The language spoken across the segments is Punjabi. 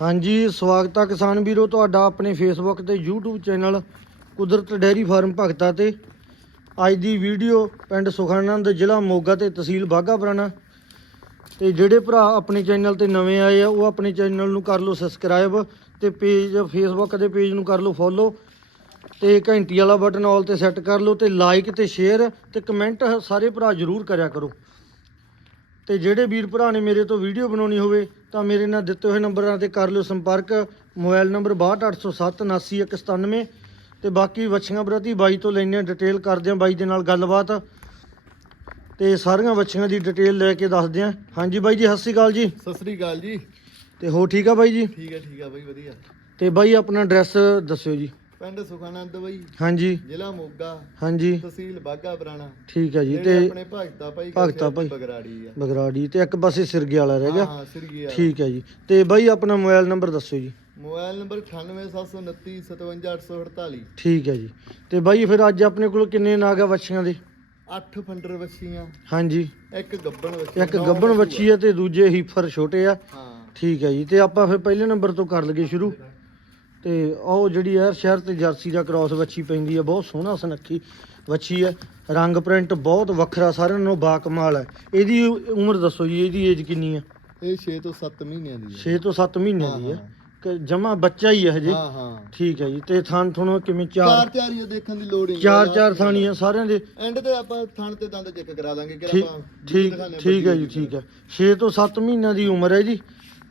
ਹਾਂਜੀ, ਸਵਾਗਤ ਆ ਕਿਸਾਨ ਵੀਰੋ, ਤੁਹਾਡਾ ਆਪਣੇ ਫੇਸਬੁੱਕ ਤੇ YouTube channel Kudrat dairy farm Bhagta ਤੇ। ਅੱਜ ਦੀ ਵੀਡੀਓ ਪਿੰਡ ਸੁਖਾਨੰਦ ਜ਼ਿਲ੍ਹਾ ਮੋਗਾ ਤੇ ਤਹਿਸੀਲ ਬਾਘਾ ਪੁਰਾਣਾ। ਤੇ ਜਿਹੜੇ ਭਰਾ ਆਪਣੇ ਚੈਨਲ ਤੇ ਨਵੇਂ ਆਏ ਆ, ਉਹ ਆਪਣੇ ਚੈਨਲ ਨੂੰ ਕਰ ਲਓ ਸਬਸਕ੍ਰਾਈਬ ਤੇ ਪੇਜ ਫੇਸਬੁੱਕ ਦੇ ਪੇਜ ਨੂੰ ਕਰ ਲਓ ਫੋਲੋ ਤੇ ਘੰਟੀ ਵਾਲਾ ਬਟਨ ਆਲ ਤੇ ਸੈੱਟ ਕਰ ਲਓ ਤੇ ਲਾਈਕ ਤੇ ਸ਼ੇਅਰ ਤੇ ਕਮੈਂਟ ਸਾਰੇ ਭਰਾ ਜ਼ਰੂਰ ਕਰਿਆ ਕਰੋ। ਤੇ ਜਿਹੜੇ ਵੀਰ ਭਰਾ ਨੇ ਮੇਰੇ ਤੋਂ ਵੀਡੀਓ ਬਣਾਉਣੀ ਹੋਵੇ ਤਾਂ ਮੇਰੇ ਨਾਲ ਦਿੱਤੇ ਹੋਏ ਨੰਬਰਾਂ ਤੇ ਕਰ ਲਿਓ ਸੰਪਰਕ। ਮੋਬਾਈਲ ਨੰਬਰ 6280797197 ਤੇ ਬਾਕੀ ਵੱਛੀਆਂ ਪ੍ਰਤੀ ਬਾਈ ਤੋਂ ਲੈਣੇ ਡਿਟੇਲ ਕਰਦੇ ਹਾਂ ਬਾਈ ਦੇ ਨਾਲ ਗੱਲਬਾਤ। ਤੇ ਸਾਰੀਆਂ ਵੱਛੀਆਂ ਦੀ ਡਿਟੇਲ ਲੈ ਕੇ ਦੱਸਦੇ ਹਾਂ। ਹਾਂਜੀ ਬਾਈ ਜੀ ਸਤਿ ਸ਼੍ਰੀ ਅਕਾਲ ਜੀ। ਸਤਿ ਸ੍ਰੀ ਅਕਾਲ ਜੀ। ਤੇ ਹੋ ਠੀਕ ਆ ਬਾਈ ਜੀ? ਠੀਕ ਹੈ ਠੀਕ ਹੈ ਬਾਈ ਵਧੀਆ। ਤੇ ਬਾਈ ਆਪਣਾ ਐਡਰੈਸ ਦੱਸਿਓ ਜੀ। ਪਿੰਡ ਸੁਖਾਨੰਦ ਬਾਈ ਹਾਂਜੀ। ਜ਼ਿਲ੍ਹਾ ਮੋਗਾ ਹਾਂਜੀ। ਤਹਿਸੀਲ ਬਾਗਾ ਪੁਰਾਣਾ। ਠੀਕ ਹੈ ਜੀ ਤੇ ਆਪਣੇ ਭਗਤਾ ਭਾਈ ਭਗਤਾ ਭਾਈ। ਬਗਰਾੜੀ ਆ। ਬਗਰਾੜੀ ਤੇ ਇੱਕ ਪਾਸੇ ਸਿਰਗੇ ਵਾਲਾ ਰਹਿ ਗਿਆ। ਹਾਂ ਸਿਰਗੀ ਆ ਠੀਕ ਹੈ ਜੀ। ਤੇ ਬਾਈ ਆਪਣਾ ਮੋਬਾਈਲ ਨੰਬਰ ਦੱਸਿਓ ਜੀ। ਮੋਬਾਈਲ ਨੰਬਰ 98729 57848 ਠੀਕ ਹੈ ਜੀ। ਤੇ ਬਾਈ ਫਿਰ ਅੱਜ ਆਪਣੇ ਕੋਲ ਕਿੰਨੇ ਨਾਗ ਵੱਛੀਆਂ ਦੇ? 8 ਫੰਡਰ ਵੱਛੀਆਂ। ਹਾਂਜੀ। ਇੱਕ ਗੱਬਣ ਵੱਛੀ ਇੱਕ ਗੱਬਣ ਵੱਛੀ ਵੱਛੀ ਹੈ ਤੇ ਦੂਜੇ ਹੀਫਰ ਛੋਟੇ ਆ। ਹਾਂ। ਠੀਕ ਹੈ ਜੀ। ਤੇ ਆਪਾਂ ਫਿਰ ਪਹਿਲੇ ਨੰਬਰ ਤੋਂ ਕਰ ਲਈਏ ਸ਼ੁਰੂ। ਤੇ ਉਹ ਜਿਹੜੀ ਯਾਰ ਸ਼ਹਿਰ ਤੇ ਜਰਸੀ ਦਾ ਕ੍ਰਾਸ ਵੱਛੀ ਪੈਂਦੀ ਹੈ ਬਹੁਤ ਸੋਹਣਾ ਸੁਨੱਖੀ ਵੱਛੀ ਹੈ ਰੰਗ ਪ੍ਰਿੰਟ ਬਹੁਤ ਵੱਖਰਾ ਸਾਰਿਆਂ ਨਾਲੋਂ ਬਾਕਮਾਲ ਹੈ ਇਹਦੀ ਉਮਰ ਦੱਸੋ ਜੀ ਇਹਦੀ ਏਜ ਕਿੰਨੀ ਹੈ ਇਹ 6 ਤੋਂ 7 ਮਹੀਨਿਆਂ ਦੀ 6 ਤੋਂ 7 ਮਹੀਨਿਆਂ ਦੀ ਹੈ ਕਿ ਜਮਾ ਬੱਚਾ ਹੀ ਹੈ ਹਜੇ। ਹਾਂ ਹਾਂ। ਠੀਕ ਹੈ ਜੀ ਤੇ ਥਣ ਥੁਣ ਕਿਵੇਂ ਚਾਰ? ਚਾਰ ਚਾਰ ਹੀ ਆ, ਦੇਖਣ ਦੀ ਲੋੜ ਹੀ ਚਾਰ ਚਾਰ ਥਾਣੀਆਂ ਸਾਰਿਆਂ ਦੇ। ਐਂਡ ਤੇ ਆਪਾਂ ਥਣ ਤੇ ਦੰਦ ਚੈੱਕ ਕਰਾ ਦਾਂਗੇ ਕਿ ਠੀਕ ਆਪਾਂ ਠੀਕ ਆ ਹੈ ਜੀ ਠੀਕ ਹੈ 6 ਤੋਂ 7 ਮਹੀਨਿਆਂ ਦੀ ਉਮਰ ਹੈ ਜੀ।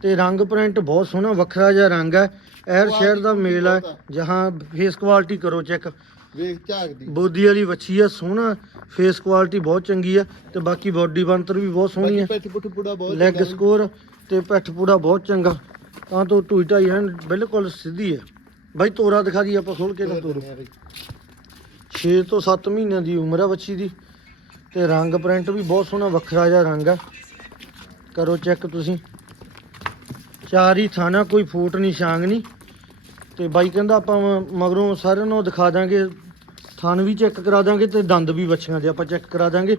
ਤੇ ਰੰਗ ਪ੍ਰਿੰਟ ਬਹੁਤ ਸੋਹਣਾ ਵੱਖਰਾ ਜਿਹਾ ਰੰਗ ਹੈ। ਐਰ ਸ਼ਹਿਰ ਦਾ ਮੇਲ ਹੈ। ਜਹਾਂ ਫੇਸ ਕੁਆਲਿਟੀ ਕਰੋ ਚੈੱਕ ਵੇਖ ਝਾਕਦੀ ਬੋਦੀ ਵਾਲੀ ਵੱਛੀ ਹੈ ਸੋਹਣਾ ਫੇਸ ਕੁਆਲਿਟੀ ਬਹੁਤ ਚੰਗੀ ਹੈ ਤੇ ਬਾਕੀ ਬਾਡੀ ਬੰਤਰ ਵੀ ਬਹੁਤ ਸੋਹਣੀ ਹੈ। ਪੈਠ ਪੁੱਠ ਪੂੜਾ ਬਹੁਤ ਲੈਗ ਸਕੋਰ ਤੇ ਪਿੱਠ ਪੂੜਾ ਬਹੁਤ ਚੰਗਾ। ਤਾਂ ਤੋਂ ਟੂਈ ਢਾਈ ਐਨ ਬਿਲਕੁਲ ਸਿੱਧੀ ਹੈ। ਬਾਈ ਤੋਰਾ ਦਿਖਾ ਦੀ ਆਪਾਂ ਖੋਲ ਕੇ ਨਾ ਤੋਰੋ। 6 ਤੋਂ 7 ਮਹੀਨਿਆਂ ਦੀ ਉਮਰ ਹੈ ਬੱਚੀ ਦੀ। ਤੇ ਰੰਗ ਪ੍ਰਿੰਟ ਵੀ ਬਹੁਤ ਸੋਹਣਾ ਵੱਖਰਾ ਜਿਹਾ ਰੰਗ ਹੈ। ਕਰੋ ਚੈੱਕ ਤੁਸੀਂ। ਚਾਰ ਹੀ ਥਾਣਾ, ਕੋਈ ਫੋਟ ਨਹੀਂ ਛਾਂਗ ਨਹੀਂ ਤੇ ਬਾਈ ਕਹਿੰਦਾ ਆਪਾਂ ਮ- ਮਗਰੋਂ ਸਾਰਿਆਂ ਨੂੰ ਦਿਖਾ ਦਾਂਗੇ, ਥਣ ਵੀ ਚੈੱਕ ਕਰਾ ਦਾਂਗੇ ਤੇ ਦੰਦ ਵੀ ਬੱਚੀਆਂ ਦੇ ਆਪਾਂ ਚੈੱਕ ਕਰਾ ਦਾਂਗੇ।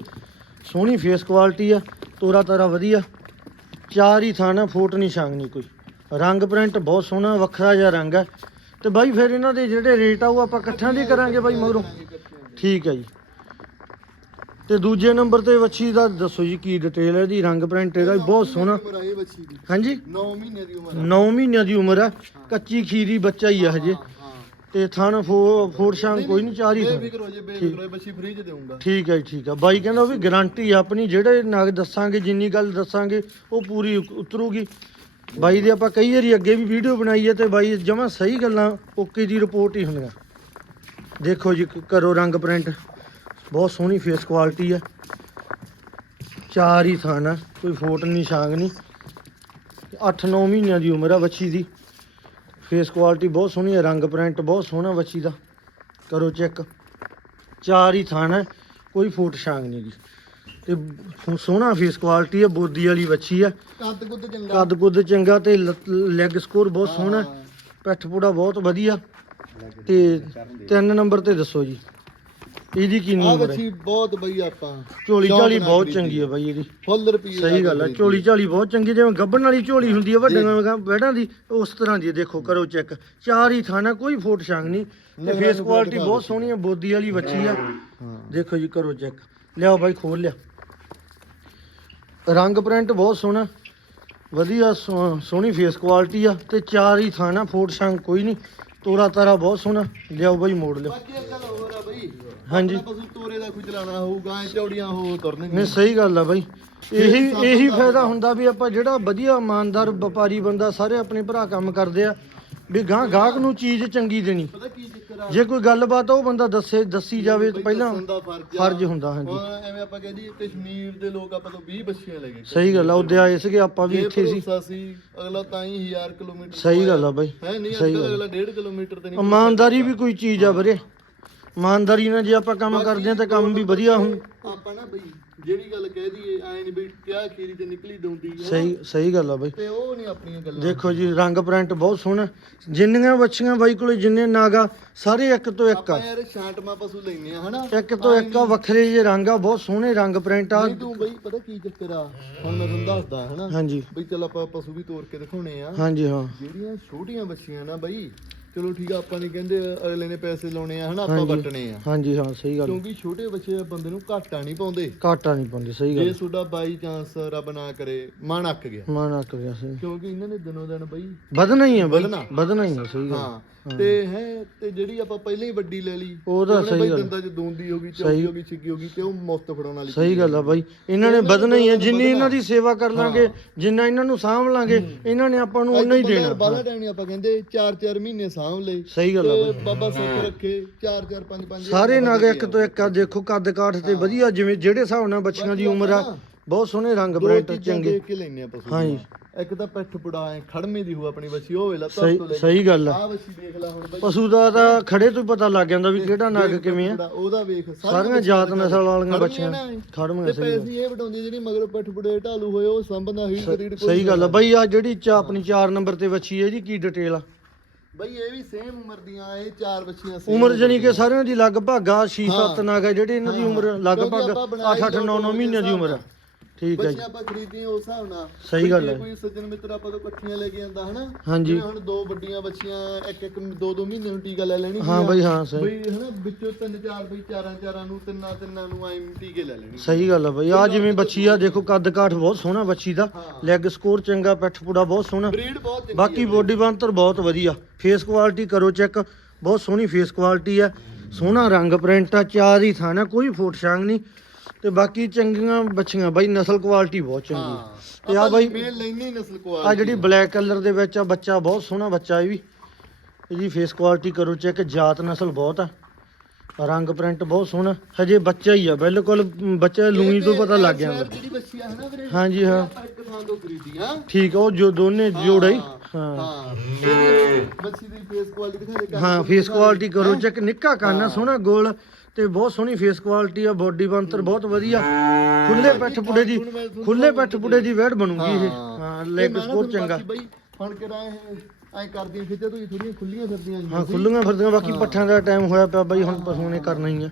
ਸੋਹਣੀ ਫੇਸ ਕੁਆਲਿਟੀ ਆ, ਤੋਰਾ ਤਾਰਾ ਵਧੀਆ। ਚਾਰ ਹੀ ਥਾਣਾ, ਫੋਟ ਨਹੀਂ ਛਾਂਗ ਨਹੀਂ ਕੋਈ। ਰੰਗ ਪ੍ਰਿੰਟ ਬਹੁਤ ਸੋਹਣਾ, ਵੱਖਰਾ ਜਿਹਾ ਰੰਗ ਹੈ ਤੇ ਬਾਈ ਫਿਰ ਇਹਨਾਂ ਦੇ ਜਿਹੜੇ ਰੇਟ ਆ ਉਹ ਆਪਾਂ ਇਕੱਠਿਆਂ ਦੀ ਕਰਾਂਗੇ ਬਾਈ ਮਗਰੋਂ। ਠੀਕ ਹੈ ਜੀ। ਤੇ ਦੂਜੇ ਨੰਬਰ ਤੇ ਵੱਛੀ ਦਾ ਦੱਸੋ ਜੀ ਕੀ ਡਿਟੇਲ ਹੈ ਇਹਦੀ ਰੰਗ ਪ੍ਰਿੰਟ ਇਹਦਾ ਵੀ ਬਹੁਤ ਸੋਹਣਾ। ਉਮਰ ਆ ਇਹ ਬੱਚੀ ਦੀ। ਹਾਂਜੀ? 9 ਮਹੀਨੇ ਦੀ ਉਮਰ 9 ਮਹੀਨਿਆਂ ਦੀ ਉਮਰ ਹੈ। ਕੱਚੀ ਖੀਰੀ ਬੱਚਾ ਹੀ ਆ ਹਜੇ। ਹਾਂ ਤੇ ਥਣ ਫੋ ਫੋੜ ਸ਼ਾਂਗ ਕੋਈ ਨਹੀਂ ਚਾਰ ਹੀ ਥਣ। ਬੇਫਿਕਰ ਹੋ ਜੇ ਬੇਫਿਕਰ ਹੋ ਜੇ ਬੱਚੀ ਫ੍ਰੀ ਚ ਦੇਊਂਗਾ ਠੀਕ ਹੈ ਜੀ, ਠੀਕ ਹੈ ਬਾਈ ਕਹਿੰਦਾ ਵੀ ਗਾਰੰਟੀ ਆ ਆਪਣੀ ਜਿਹੜੇ ਨਗ ਦੱਸਾਂਗੇ ਜਿੰਨੀ ਗੱਲ ਦੱਸਾਂਗੇ ਉਹ ਪੂਰੀ ਉ- ਉਤਰੂਗੀ। ਬਾਈ ਦੇ ਆਪਾਂ ਕਈ ਵਾਰੀ ਅੱਗੇ ਵੀ ਵੀਡੀਓ ਬਣਾਈ ਹੈ ਤੇ ਬਾਈ ਜਮਾਂ ਸਹੀ ਗੱਲਾਂ ਓਕੇ ਦੀ ਰਿਪੋਰਟ ਹੀ ਹੁੰਦੀਆਂ। ਦੇਖੋ ਜੀ ਕ- ਕਰੋ ਰੰਗ ਪ੍ਰਿੰਟ ਬਹੁਤ ਸੋਹਣੀ ਫੇਸ ਕੁਆਲਿਟੀ ਹੈ ਚਾਰ ਹੀ ਥਾਨ ਆ ਕੋਈ ਫੋਟ ਨਹੀਂ ਛਾਂਗ ਨਹੀਂ 8-9 ਮਹੀਨਿਆਂ ਦੀ ਉਮਰ ਆ ਬੱਚੀ ਦੀ। ਫੇਸ ਕੁਆਲਿਟੀ ਬਹੁਤ ਸੋਹਣੀ ਹੈ ਰੰਗ ਪ੍ਰਿੰਟ ਬਹੁਤ ਸੋਹਣਾ ਬੱਚੀ ਦਾ। ਕਰੋ ਚੈੱਕ ਚਾਰ ਹੀ ਥਣ ਹੈ ਕੋਈ ਫੋਟ ਛਾਂਗ ਨਹੀਂ ਜੀ ਤੇ ਸੋਹਣਾ ਫੇਸ ਕੁਆਲਿਟੀ ਹੈ ਬੋਦੀ ਵਾਲੀ ਬੱਚੀ ਹੈ ਕੱਦ ਕੁੱਦ ਚੰਗਾ? ਕੱਦ ਕੁੱਦ ਚੰਗਾ ਤੇ ਲੈਗ ਸਕੋਰ ਬਹੁਤ ਸੋਹਣਾ। ਹੈ। ਪਿੱਠ ਪੂੜਾ ਬਹੁਤ ਵਧੀਆ। ਤੇ ਤਿੰਨ ਨੰਬਰ ਤੇ ਦੱਸੋ ਜੀ। ਇਹਦੀ ਕਿੰਨੀ ਆ ਉਮਰ ਹੈ ਬੱਚੀ ਬਹੁਤ ਬਈ ਆਪਾਂ। ਝੋਲੀ ਸ਼ੌਂਕ ਝਾਲੀ ਨਾਲ ਬਹੁਤ ਖਰੀਦੀ। ਚੰਗੀ ਹੈ ਬਾਈ ਇਹਦੀ। ਫੁੱਲ ਰੁਪਏ ਸਹੀ ਗੱਲ ਹੈ ਝੋਲੀ ਝਾਲੀ ਬਹੁਤ ਚੰਗੀ ਜਿਵੇਂ ਗੱਬਣ ਵਾਲੀ ਝੋਲੀ ਹੁੰਦੀ ਹੈ ਵੱਡੀਆਂ ਬੈੜਾਂ ਦੀ ਉਸ ਤਰ੍ਹਾਂ ਦੀ ਹੈ, ਦੇਖੋ ਕਰੋ ਚੈੱਕ। ਚਾਰ ਹੀ ਥਾਣਾ ਕੋਈ ਫੋਟ ਛਾਂਗ ਨਹੀਂ। ਤੇ ਫੇਸ ਨੂੰ ਕੁਆਲਿਟੀ ਬਹੁਤ ਸੋਹਣੀ ਹੈ ਬੋਦੀ ਵਾਲੀ ਬੱਚੀ ਆ। ਹਾਂ। ਦੇਖੋ ਜੀ ਕਰੋ ਚੈੱਕ। ਲਿਆਓ ਬਾਈ ਖੋਲ ਲਿਆ। ਰੰਗ ਪ੍ਰਿੰਟ ਬਹੁਤ ਸੋਹਣਾ। ਵਧੀਆ ਸੋ- ਸੋਹਣੀ ਫੇਸ ਕੁਆਲਿਟੀ ਆ ਤੇ ਚਾਰ ਹੀ ਥਾਣਾ ਫੋਟ ਸ਼ੰਗ ਕੋਈ ਨਹੀਂ। ਤੋਰਾ ਤਾਰਾ ਬਹੁਤ ਸੋਹਣਾ। ਲਿਆਓ ਬਾਈ ਮੋੜ ਲਿਓ। ਬਾਕੀ ਇੱਕ ਗੱਲ ਹਾਂਜੀ। ਆਪਣਾ ਪਸ਼ੂ ਤੋਰੇ ਦਾ ਕੁਝ ਚਲਾਉਣਾ ਹੋਊਗਾ ਐ ਚੌੜੀਆਂ ਹੋ ਤੁਰਨਗੀਆਂ। ਨਹੀਂ ਸਹੀ ਗੱਲ ਆ ਬਾਈ। ਇਹੀ ਇਹੀ ਫਾਇਦਾ ਹੁੰਦਾ ਵੀ ਆਪਾਂ ਜਿਹੜਾ ਵਧੀਆ ਇਮਾਨਦਾਰ ਵਪਾਰੀ ਬੰਦਾ ਸਾਰੇ ਆਪਣੇ ਭਰਾ ਕੰਮ ਕਰਦੇ ਆ ਵੀ ਗਾਂ ਗਾਹਕ ਨੂੰ ਚੀਜ਼ ਚੰਗੀ ਦੇਣੀ। ਪਤਾ ਕੀ ਚੱਕਰ ਆ? ਜੇ ਕੋਈ ਗੱਲਬਾਤ ਆ ਉਹ ਬੰਦਾ ਦੱਸੇ ਦੱਸੀ ਜਾਵੇ ਤਾਂ ਬਈ ਪਹਿਲਾਂ ਦੱਸਣ ਦਾ ਫਰਜ਼ ਆ। ਫਰਜ਼ ਹੁੰਦਾ ਹਾਂਜੀ। ਹੁਣ ਐਵੇਂ ਆਪਾਂ ਕਹਿ ਦਈਏ ਕਸ਼ਮੀਰ ਦੇ ਲੋਕ ਆਪਾਂ ਤੋਂ 20 ਬੱਚੀਆਂ ਲੈ ਗਏ ਸਹੀ ਗੱਲ ਆ ਉਹਦੇ ਆਏ ਸੀਗੇ ਆਪਾਂ ਵੀ ਜੇ ਇੱਥੇ ਸੀ। ਭਰੋਸਾ ਸੀ ਅਗਲਾ ਤਾਂ ਹੀ 1000 ਕਿਲੋਮੀਟਰ ਸਹੀ ਗੱਲ ਆ ਬਾਈ ਹੈ ਨਹੀਂ ਸਹੀ ਗੱਲ। ਅਗਲਾ 1.5 ਕਿਲੋਮੀਟਰ ਤੇ ਨਹੀਂ ਇਮਾਨਦਾਰੀ ਵੀ ਕੋਈ ਚੀਜ਼ ਆ ਵੀਰੇ। ਇਮਾਨਦਾਰੀ ਨਾਲ ਜੇ ਆਪਾਂ ਕੰਮ ਕਰਦੇ ਆ ਤਾਂ ਕੰਮ ਵੀ ਵਧੀਆ ਹੁਣ ਆਪਾਂ ਨਾ ਬਈ ਜਿਹੜੀ ਗੱਲ ਕਹਿ ਦਈਏ ਐ ਨਹੀਂ ਬਈ ਕਿਆ ਖੀਰੀ ਤੇ ਨਿਕਲੀ ਦਉਂਦੀ ਹੈ ਸਹੀ ਸਹੀ ਗੱਲ ਆ ਬਾਈ। ਤੇ ਉਹ ਨਹੀਂ ਆਪਣੀਆਂ ਗੱਲਾਂ ਦੇਖੋ ਜੀ ਰੰਗ ਪ੍ਰਿੰਟ ਬਹੁਤ ਸੋਹਣਾ। ਜਿੰਨੀਆਂ ਬੱਚੀਆਂ ਬਾਈ ਕੋਲੇ ਜਿੰਨੇ ਨਾਗਾ ਸਾਰੇ ਇੱਕ ਤੋਂ ਇੱਕ ਆ। ਆਪਾਂ ਯਾਰ ਸ਼ਾਂਟਮਾ ਪਸ਼ੂ ਲੈਨੇ ਆ ਹਨਾ? ਇੱਕ ਤੋਂ ਇੱਕ ਆ ਵੱਖਰੇ ਜਿਹੇ ਰੰਗ ਆ ਬਹੁਤ ਸੋਹਣੇ ਰੰਗ ਪ੍ਰਿੰਟ ਆ। ਨਹੀਂ ਤੂੰ ਬਈ ਪਤਾ ਕੀ ਚੱਕਰ ਆ? ਹੁਣ ਮੈਂ ਤੁਹਾਨੂੰ ਦੱਸਦਾ ਹਨਾ? ਹਾਂਜੀ। ਬਈ ਚਲ ਆਪਾਂ ਪਸ਼ੂ ਵੀ ਤੋੜ ਕੇ ਦਿਖਾਉਣੇ ਆ। ਹਾਂਜੀ ਹਾਂ। ਜਿਹੜੀਆਂ ਛੋਟੀਆਂ ਬੱਚੀਆਂ ਨਾ ਬਈ ਚਲੋ ਠੀਕ ਆ ਆਪਾਂ ਨਹੀਂ ਕਹਿੰਦੇ ਅਗਲੇ ਨੇ ਪੈਸੇ ਲਾਉਣੇ ਆ ਹਨਾ ਆਪਾਂ ਹਾਂਜੀ। ਵਟਣੇ ਆ। ਹਾਂਜੀ ਹਾਂ ਸਹੀ ਗੱਲ। ਕਿਉਂਕਿ ਛੋਟੇ ਬੱਚੇ ਬੰਦੇ ਨੂੰ ਘਾਟਾ ਨਹੀਂ ਪਾਉਂਦੇ। ਘਾਟਾ ਨਹੀਂ ਪਾਉਂਦੀ ਸਹੀ ਜੇ ਗੱਲ ਤੁਹਾਡਾ ਬਾਈ ਚਾਂਸ ਰੱਬ ਨਾ ਕਰੇ ਮਨ ਅੱਕ ਗਿਆ। ਮਾਣਾ ਕਰਿਆ ਸਹੀ। ਕਿਉਂਕਿ ਇਹਨਾਂ ਨੇ ਦਿਨੋਂ ਦਿਨ ਬਈ ਵਧਣਾ ਹੀ ਆ ਬਾਈ ਵਧਣਾ। ਵਧਣਾ ਹੀ ਆ ਸਹੀ ਗੱਲ। ਹਾਂ। ਤੇ ਹੈ। ਤੇ ਜਿਹੜੀ ਆਪਾਂ ਪਹਿਲਾਂ ਹੀ ਵੱਡੀ ਲੈ ਲਈ ਉਹਦਾ ਉਹਨੇ ਸਹੀ ਗੱਲ। ਦੰਦਾਂ ਚ ਦੋਂਦੀ ਹੋ ਗਈ ਚੌਕੀ ਹੋ ਗਈ ਛਿੱਗੀ ਹੋ ਗਈ ਤੇ ਉਹ ਮੁਫਤ ਫੜਾਉਣ ਵਾਲੀ ਸਹੀ ਗੱਲ ਆ ਬਾਈ। ਇਹਨਾਂ ਨੇ ਵਧਣਾ ਹੀ ਆ ਜਿੰਨੀ ਇਹਨਾਂ ਦੀ ਸੇਵਾ ਕਰ ਲਾਂਗੇ ਜਿੰਨਾ ਇਹਨਾਂ ਨੂੰ ਸਾਂਭ ਲਾਂਗੇ ਇਹਨਾਂ ਨੇ ਆਪਾਂ ਨੂੰ ਉਨਾ ਹੀ ਦੇਣਾ। ਬਾਲਾ ਟਾਈਮ ਨਹੀਂ ਆਪਾਂ ਕਹਿੰਦੇ 4-4 ਮਹੀਨੇ ਸਾਂਭ ਲਏ। ਸਹੀ ਗੱਲ ਆ ਤੇ ਬਾਈ। ਬਾਬਾ ਸੁੱਖ ਰੱਖੇ 4-4 5-5 ਸਾਰੇ ਨਗ ਇੱਕ ਤੋਂ ਇੱਕ ਆ ਦੇਖੋ ਕੱਦ ਕਾਠ ਤੇ ਵਧੀਆ ਜਿਵੇਂ ਜਿਹੜੇ ਹਿਸਾਬ ਨਾਲ ਬੱਚੀਆਂ ਦੀ ਉਮਰ ਆ ਬਹੁਤ ਸੋਹਣੇ ਰੰਗ ਚੀਜ਼ਾਂ ਚੰਗੇ। ਦੇਖ ਕੇ ਲੈਨੇ ਆ ਪਸ਼ੂ ਹਾਂਜੀ। ਇੱਕ ਤਾਂ ਪਿੱਠ ਪੁੜਾ ਐ ਖੜਮੇ ਦੀ ਹੋ ਆਪਣੀ ਬੱਚੀ ਉਹ ਵੇਲਾ ਸਹੀ ਤੋਂ ਲੈ ਸਹੀ ਗੱਲ ਆ। ਆ ਬੱਚੀ ਦੇਖ ਲੈ ਹੁਣ ਬਈ। ਪਸ਼ੂ ਦਾ ਤਾਂ ਖੜੇ ਤੋਂ ਹੀ ਪਤਾ ਲੱਗ ਜਾਂਦਾ ਵੀ ਕਿਹੜਾ ਨਗ ਕਿਵੇਂ ਆ। ਉਹਦਾ ਵੇਖ ਸਾਰੀਆਂ ਜਾਤ ਨਸਲ ਵਾਲੀਆਂ ਬੱਚੀਆਂ। ਖੜਮੀਆਂ ਤੇ ਸਹੀ ਗੱਲ। ਪੈਸੇ ਇਹ ਵਟਾਉਂਦੀ ਜਿਹੜੀ ਮਗਰ ਪਿੱਠ ਪੁੜੇ ਢਾਲੂ ਹੋਏ ਉਹ ਸੰਭਦਾ ਹੀ ਕੋਈ ਸਹੀ ਗੱਲ ਆ। ਬਾਈ ਆ ਜਿਹੜੀ ਚਾ ਆਪਣੀ 4 ਨੰਬਰ ਤੇ ਬੱਚੀ ਹੈ ਜੀ ਕੀ ਡਿਟੇਲ ਆ? ਬਈ ਇਹ ਵੀ ਸੇਮ ਉਮਰ ਦੀਆਂ ਇਹ ਚਾਰ ਬੱਚੀਆਂ same ਉਮਰ ਜਣੀ ਕਿ ਸਾਰਿਆਂ ਦੀ ਲਗਭਗ ਆ 6-7 ਨਗ ਆ ਜਿਹੜੇ ਇਹਨਾਂ ਦੀ ਉਮਰ ਲਗਭਗ ਕਿਉਂਕਿ ਆਪਾਂ ਬਣਾਈ 8-8 9-9 ਮਹੀਨਿਆਂ ਦੀ ਉਮਰ ਆ। ਠੀਕ ਹੈ ਜੀ। ਬੱਚੀਆਂ ਆਪਾਂ ਖਰੀਦੀਆਂ ਉਸ ਹਿਸਾਬ ਨਾਲ। ਸਹੀ ਗੱਲ ਜੇ ਹੈ। ਕੋਈ ਸੱਜਣ ਮਿੱਤਰ ਆਪਾਂ ਤੋਂ ਇਕੱਠੀਆਂ ਲੈ ਕੇ ਆਂਦਾ ਹਨਾ? ਹਾਂਜੀ। ਜਿਵੇਂ ਹੁਣ ਦੋ ਵੱਡੀਆਂ ਬੱਚੀਆਂ ਇੱਕ ਇੱਕ ਦੋ ਦੋ ਮਹੀਨੇ ਨੂੰ ਟੀਕਾ ਲੈ ਲੈਣੀ ਹਾਂ ਬਈ ਹਾਂ ਸਹੀ। ਬਈ ਹਨਾ ਵਿੱਚੋਂ ਤਿੰਨ ਚਾਰ ਬਈ ਚਾਰਾਂ ਚਾਰਾਂ ਨੂੰ ਤਿੰਨਾਂ ਤਿੰਨਾਂ ਨੂੰ ਐਂ ਟੀਕੇ ਲੈ ਲੈਣੀ ਸਹੀ ਗੱਲ ਆ ਬਈ। ਆ ਜਿਵੇਂ ਬੱਚੀ ਆ ਦੇਖੋ ਕੱਦ ਕਾਠ ਬਹੁਤ ਸੋਹਣਾ ਬੱਚੀ ਦਾ। ਲੈਗ ਸਕੋਰ ਚੰਗਾ ਪਿੱਠ ਪੂੜਾ ਬਹੁਤ ਸੋਹਣਾ। ਬਰੀਡ ਬਹੁਤ ਚੰਗੀ ਬਾਕੀ ਬੋਡੀ ਬੰਤਰ ਬਹੁਤ ਵਧੀਆ। ਫੇਸ ਕੁਆਲਿਟੀ ਕਰੋ ਚੈੱਕ ਬਹੁਤ ਸੋਹਣੀ ਫੇਸ ਕੁਆਲਿਟੀ ਆ ਸੋਹਣਾ ਰੰਗ ਪ੍ਰਿੰਟ ਆ ਚਾਰ ਹੀ ਥਾਣਾ ਕੋਈ ਫੋਟ ਛਾਂਗ ਨਹੀਂ। ਤੇ ਬਾਕੀ ਚੰਗੀਆਂ ਬੱਚੀਆਂ ਬਾਈ ਨਸਲ ਕੁਆਲਿਟੀ ਬਹੁਤ ਚੰਗੀ। ਆ। ਹਾਂ ਤੇ ਆ ਬਾਈ ਮੇਲ ਲੈਣੀ ਨਸਲ ਆ ਕੁਆਲਿਟੀ ਜਿਹੜੀ ਬਲੈਕ ਕਲਰ ਦੇ ਵਿੱਚ ਆ ਬੱਚਾ ਬਹੁਤ ਸੋਹਣਾ ਬੱਚਾ ਇਹ ਵੀ। ਇਹਦੀ ਫੇਸ ਕੁਆਲਿਟੀ ਕਰੋ ਚੈੱਕ ਜਾਤ ਨਸਲ ਬਹੁਤ ਆ। ਰੰਗ ਪ੍ਰਿੰਟ ਬਹੁਤ ਸੋਹਣਾ ਹਜੇ ਬੱਚਾ ਹੀ ਆ ਬਿਲਕੁਲ ਮ, ਬੱਚਾ ਲੂਈ ਤੋਂ ਪਤਾ ਲੱਗ ਗਿਆ ਜਿਹੜੀ ਬੱਚੀ ਆ ਵੀਰੇ? ਹਾਂਜੀ ਹਾਂ। ਆਪਾਂ ਇੱਕ ਥਾਂ ਤੋਂ ਖਰੀਦੀ ਹਾਂ ਠੀਕ ਆ ਉਹ ਜੋ ਦੋਨੇ ਜੋੜਾ ਹੀ। ਹਾਂ। ਹਾਂ। ਇਹਦੀ ਬੱਚੀ ਦੀ ਫੇਸ ਕੁਆਲਿਟੀ ਦਿਖਾ ਦੇ ਹਾਂ ਫੇਸ ਕੁਆਲਿਟੀ ਕਰੋ ਚੈੱਕ ਨਿੱਕਾ ਕੰਨ ਆ ਸੋਹਣਾ ਗੋਲ। ਤੇ ਬਹੁਤ ਸੋਹਣੀ ਫੇਸ ਕੁਆਲਿਟੀ ਆ ਬੋਡੀ ਬੰਤਰ ਬਹੁਤ ਵਧੀਆ। ਖੁੱਲੇ ਪੈਠ ਪੁੜੇ ਦੀ ਖੁੱਲੇ ਪੈਠ ਪੁੜੇ ਦੀ ਵੇੜ ਬਣੂਗੀ ਇਹ। ਹਾਂ। ਲੈਗ ਸਕੋਰ ਚੰਗਾ। ਬਈ ਹੁਣ ਕਿਹੜਾ ਇਹ ਐ ਕਰਦੀਆਂ ਖਿੱਚੇ ਤੁਸੀਂ ਥੋੜੀਆਂ ਖੁੱਲੀਆਂ ਫਿਰਦੀਆਂ ਹਾਂ ਖੁੱਲੀਆਂ ਫਿਰਦੀਆਂ ਬਾਕੀ ਪੱਠਾਂ ਦਾ ਟਾਈਮ ਹੋਇਆ ਪਿਆ ਬਾਈ ਹੁਣ ਪਸ਼ੂ ਨੇ ਕਰਨਾ ਹੀ ਆ।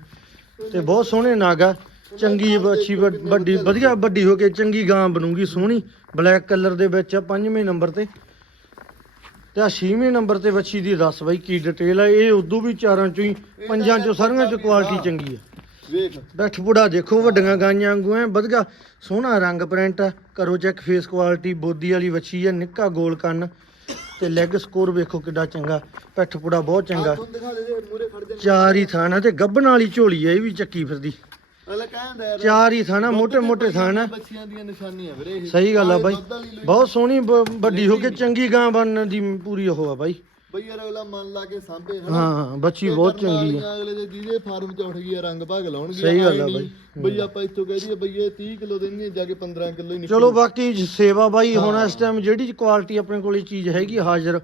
ਤੇ ਬਹੁਤ ਸੋਹਣੇ ਨਾਗ ਆ। ਚੰਗੀ ਬੱਚੀ ਵੱਡ- ਵੱਡੀ ਵਧੀਆ ਵੱਡੀ ਹੋ ਕੇ ਚੰਗੀ ਗਾਂ ਬਣੂਗੀ ਸੋਹਣੀ। ਬਲੈਕ ਕਲਰ ਦੇ ਵਿੱਚ ਆ ਪੰਜਵੇਂ ਨੰਬਰ ਤੇ। ਤੇ ਆ ਛੇਵੇਂ ਨੰਬਰ ਤੇ ਬੱਚੀ ਦੀ ਦੱਸ ਬਾਈ ਕੀ ਡਿਟੇਲ ਆ? ਇਹ ਉਦੋਂ ਵੀ ਚਾਰਾਂ ਚੋਂ ਹੀ ਪੰਜਾਂ ਚੋਂ ਸਾਰੀਆਂ ਚ ਕੁਆਲਿਟੀ ਚੰਗੀ ਆ। ਵੇਖ। ਬੈਠ ਬੁੜਾ ਦੇਖੋ ਵੱਡੀਆਂ ਗਾਈਆਂ ਵਾਂਗੂ ਐ ਵਧੀਆ। ਸੋਹਣਾ ਰੰਗ ਪ੍ਰਿੰਟ ਕਰੋ ਚੈੱਕ ਫੇਸ ਕੁਆਲਿਟੀ ਬੋਦੀ ਵਾਲੀ ਵੱਛੀ ਆ ਨਿੱਕਾ ਗੋਲ ਕੰਨ। ਤੇ ਲੈਗ ਸਕੋਰ ਵੇਖੋ ਕਿੱਡਾ ਚੰਗਾ। ਪਿੱਠ ਪੁੜਾ ਬਹੁਤ ਚੰਗਾ। ਚਾਰ ਹੀ ਥਾਣਾ ਤੇ ਗੱਬਣ ਵਾਲੀ ਝੋਲੀ ਐ ਇਹ ਵੀ ਚੱਕੀ ਫਿਰਦੀ। ਚਾਰ ਹੀ ਥਾਣਾ ਦੁੱਧ ਮੋٹے ਥਾਣਾ। ਬੱਚੀਆਂ ਦੀਆਂ ਨਿਸ਼ਾਨੀਆਂ ਵੀਰੇ ਇਹ। ਸਹੀ ਗੱਲ ਆ ਭਾਈ ਬਹੁਤ ਸੋਹਣੀ ਵੱਡੀ ਹੋ ਕੇ ਚੰਗੀ ਗਾਂ ਬਣਨ ਦੀ ਪੂਰੀ ਉਹ ਆ ਭਾਈ ਬਈ ਯਾਰ ਅਗਲਾ ਮਨ ਲਾ ਕੇ ਸਾਂਭੇ ਹਾਂ ਬੱਚੀ ਬਹੁਤ ਚੰਗੀ ਆ। ਅਗਲੇ ਦੇ ਜਿਹਦੇ ਫਾਰਮ ਚ ਉੱਠ ਗਈ ਰੰਗ ਭਾਗ ਲਾਉਣਗੇ ਸਹੀ ਗੱਲ ਆ ਬਈ। ਬਈ ਆਪਾਂ ਇੱਥੋਂ ਕਹਿ ਦਈਏ ਬਈ ਇਹ 30 ਕਿਲੋ ਦਿੰਦੀ ਜਾ ਕੇ 15 ਕਿਲੋ ਹੀ ਨਿਕਲ। ਚਲੋ ਬਾਕੀ ਸੇਵਾ ਬਾਈ ਹੁਣ ਇਸ ਟਾਈਮ ਜਿਹੜੀ ਕੁਆਲਿਟੀ ਆਪਣੇ ਕੋਲੇ ਚੀਜ਼ ਹੈਗੀ ਹਾਜ਼ਰ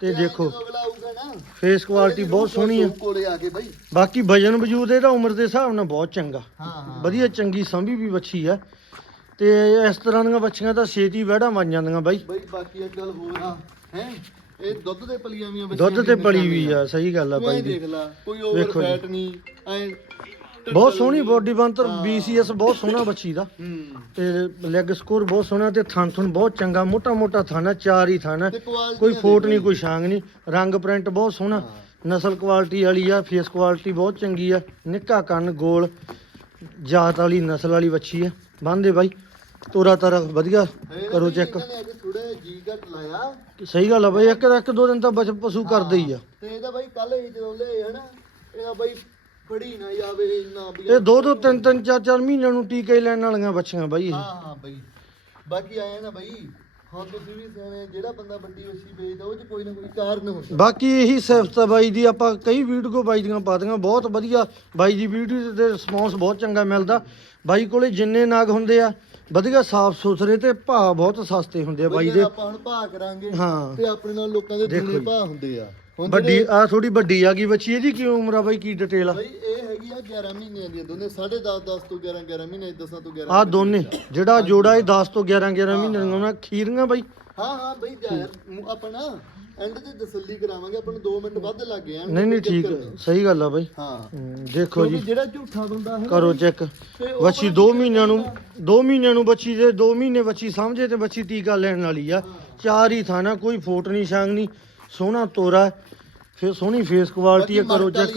ਤੇ ਦੇਖੋ ਜਦੋਂ ਅਗਲਾ ਆਊਗਾ ਨਾ ਫੇਸ ਕੁਆਲਿਟੀ ਬਹੁਤ ਸੋਹਣੀ ਆ। ਕੋਲੇ ਆ ਕੇ ਬਈ। ਬਾਕੀ ਵਜਨ ਵਜੂਦ ਇਹਦਾ ਉਮਰ ਦੇ ਹਿਸਾਬ ਨਾਲ ਬਹੁਤ ਚੰਗਾ। ਹਾਂ ਵਧੀਆ ਚੰਗੀ ਸੰਭੀ ਵੀ ਬੱਚੀ ਆ। ਤੇ ਇਸ ਤਰ੍ਹਾਂ ਦੀਆਂ ਬੱਚੀਆਂ ਤਾਂ ਛੇਤੀ ਵਹਿੜਾਂ ਬਣ ਜਾਂਦੀਆਂ ਬਾਈ। ਬਈ ਬਾਕੀ ਇੱਕ ਗੱਲ ਹੋਰ ਆ ਹੈ? ਇਹ ਦੁੱਧ ਤੇ ਪਲੀਆਂ ਵੀਆਂ ਬੱਚੀਆਂ ਦੁੱਧ ਤੇ ਪਲੀ ਵੀ ਆ ਸਹੀ ਗੱਲ ਆ ਬਾਈ ਦੀ ਦੇਖ ਲੈ ਕੋਈ ਓਵਰ। ਫੈਟ ਨਹੀਂ ਐ ਬਹੁਤ ਸੋਹਣੀ ਬੋਡੀ ਬੰਤਰ BCS ਬਹੁਤ ਸੋਹਣਾ ਬੱਚੀ ਦਾ। ਤੇ ਲੈਗ ਸਕੋਰ ਬਹੁਤ ਸੋਹਣਾ ਤੇ ਥਣ ਥਣ ਬਹੁਤ ਚੰਗਾ ਮੋਟਾ ਮੋਟਾ ਥਾਣਾ ਚਾਰ ਹੀ ਥਾਣਾ ਕੋਈ ਫੋਟ ਨਹੀਂ ਕੋਈ ਛਾਂਗ ਨਹੀਂ। ਰੰਗ ਪ੍ਰਿੰਟ ਬਹੁਤ ਸੋਹਣਾ। ਨਸਲ ਕੁਆਲਿਟੀ ਵਾਲੀ ਆ ਫੇਸ ਕੁਆਲਿਟੀ ਬਹੁਤ ਚੰਗੀ ਆ। ਨਿੱਕਾ ਕੰਨ ਗੋਲ ਜਾਤ ਵਾਲੀ ਨਸਲ ਵਾਲੀ ਬੱਚੀ ਆ। ਬੰਦੇ ਬਾਈ। ਤੋਰਾ ਤਾਰਾ ਵਧੀਆ ਕਰੋ ਚੈੱਕ ਥੋੜਾ ਜੀ ਘਟ ਲਾਇਆ। ਸਹੀ ਗੱਲ ਆ ਬਾਈ ਇੱਕ ਇੱਕ ਦੋ ਦਿਨ ਤਾਂ ਬਚ ਪਸ਼ੂ ਕਰਦੇ ਹੀ ਆ। ਤੇ ਇਹਦਾ ਬਾਈ ਕੱਲ ਹੀ ਜਦੋਂ ਲਏ ਹਨਾ ਇਹਦਾ ਬਾਈ ਫੜੀ ਨਾ ਜਾਵੇ ਇੰਨਾ ਵੀ ਇਹ ਦੋ ਦੋ ਤਿੰਨ ਤਿੰਨ ਚਾਰ ਚਾਰ ਮਹੀਨਿਆਂ ਨੂੰ ਟੀਕੇ ਲੈਣ ਵਾਲੀਆਂ ਬੱਚੀਆਂ ਬਾਈ ਇਹ। ਹਾਂ ਹਾਂ ਬਾਈ। ਬਾਕੀ ਆਇਆ ਨਾ ਬਾਈ ਹੁਣ ਤੁਸੀਂ ਵੀ ਸਿਆਣੇ ਜਿਹੜਾ ਬੰਦਾ ਵੱਡੀ ਵੱਛੀ ਵੇਚਦਾ ਉਹ ਚ ਕੋਈ ਨਾ ਕੋਈ ਕਾਰਨ ਹੁੰਦਾ। ਬਾਕੀ ਇਹੀ ਸਿਫਤ ਆ ਬਾਈ ਦੀ ਆਪਾਂ ਕਈ ਵੀਡੀਓ ਬਾਈ ਦੀਆਂ ਪਾ ਦੀਆਂ ਬਹੁਤ ਵਧੀਆ ਬਾਈ ਦੀ ਵੀਡੀਓ ਤੇ ਰਿਸਪੌਂਸ ਬਹੁਤ ਚੰਗਾ ਮਿਲਦਾ। ਬਾਈ ਕੋਲੇ ਜਿੰਨੇ ਨਾਗ ਹੁੰਦੇ ਆ ਵਧੀਆ ਸਾਫ਼ ਸੁਥਰੇ ਤੇ ਭਾਅ ਬਹੁਤ ਸਸਤੇ ਹੁੰਦੇ ਆ ਬਾਈ ਬਈ ਦੇ। ਆਪਾਂ ਹੁਣ ਭਾਅ ਕਰਾਂਗੇ ਹਾਂ। ਤੇ ਆਪਣੇ ਨਾਲ ਲੋਕਾਂ ਦੇ ਦੇਖੋ ਦੂਣੇ ਜੀ। ਭਾਅ ਹੁੰਦੇ ਆ। ਹੁਣ ਵੱਡੀ ਜਿਹੜੇ- ਆ ਥੋੜੀ ਵੱਡੀ ਆ ਗਈ ਬੱਚੀ ਇਹਦੀ ਕੀ ਉਮਰ ਆ ਬਾਈ ਕੀ ਡਿਟੇਲ ਆ? ਬਈ ਇਹ ਹੈਗੀ ਆ 11 ਮਹੀਨਿਆਂ ਦੀਆਂ ਦੋਨੇ 10.5 10 ਤੋਂ 11 11 ਮਹੀਨੇ 10 ਤੋਂ 11 ਆ ਦੋਨੇ ਜਿਹੜਾ ਜੋੜਾ ਇਹ 10 ਤੋਂ 11 11 ਮਹੀਨੇ ਦੀਆਂ ਉਹਨਾਂ ਖੀਰੀਆਂ ਬਾਈ? ਹਾਂ ਹਾਂ ਬਈ ਯਾਰ ਮੂੰ ਆਪਣਾ ਐਂਡ ਤੇ ਤਸੱਲੀ ਕਰਾਵਾਂਗੇ ਆਪਾਂ ਨੂੰ 2 ਮਿੰਟ ਵੱਧ ਲੱਗ ਗਏ ਨਹੀਂ ਨਹੀਂ ਠੀਕ ਸਹੀ ਗੱਲ ਆ ਬਾਈ। ਹਾਂ। ਹਮ, ਦੇਖੋ ਕਿਉਂਕਿ ਜੀ। ਜਿਹੜਾ ਝੂਠਾ ਬੰਦਾ ਹੈ ਕਰੋ ਚੈੱਕ। ਤੇ ਉਹ ਬੱਚੀ 2 ਮਹੀਨਿਆਂ ਨੂੰ 2 ਮਹੀਨਿਆਂ ਨੂੰ ਬੱਚੀ ਦੇ 2 ਮਹੀਨੇ ਬੱਚੀ ਸਮਝੇ ਤੇ ਬੱਚੀ ਟੀਕਾ ਲੈਣ ਵਾਲੀ ਆ। ਚਾਰ ਹੀ ਥਾਣਾ ਕੋਈ ਫੋਟ ਨਹੀਂ ਛਾਂਗ ਨਹੀਂ। ਸੋਹਣਾ ਤੋਰਾ ਫਿਰ ਸੋਹਣੀ ਫੇਸ ਕੁਆਲਿਟੀ ਆ ਕਰੋ ਚੈੱਕ